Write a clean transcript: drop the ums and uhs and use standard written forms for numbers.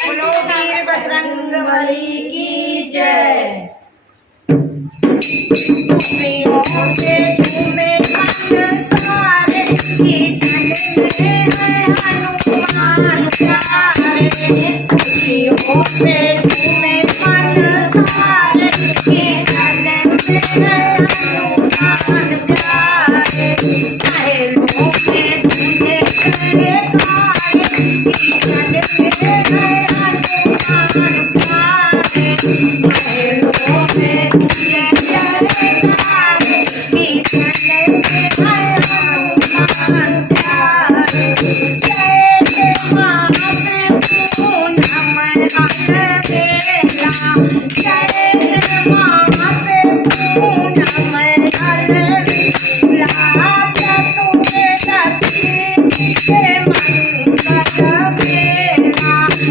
बोलो वीर बजरंग बली की जय। खुशियों से झूमे संसार की झंड में है हनुमान प्यारे। खुशियों से झूमे संसार की झंड में है हनुमान प्यारे। महलों में झूमे जयकारे की झंड में है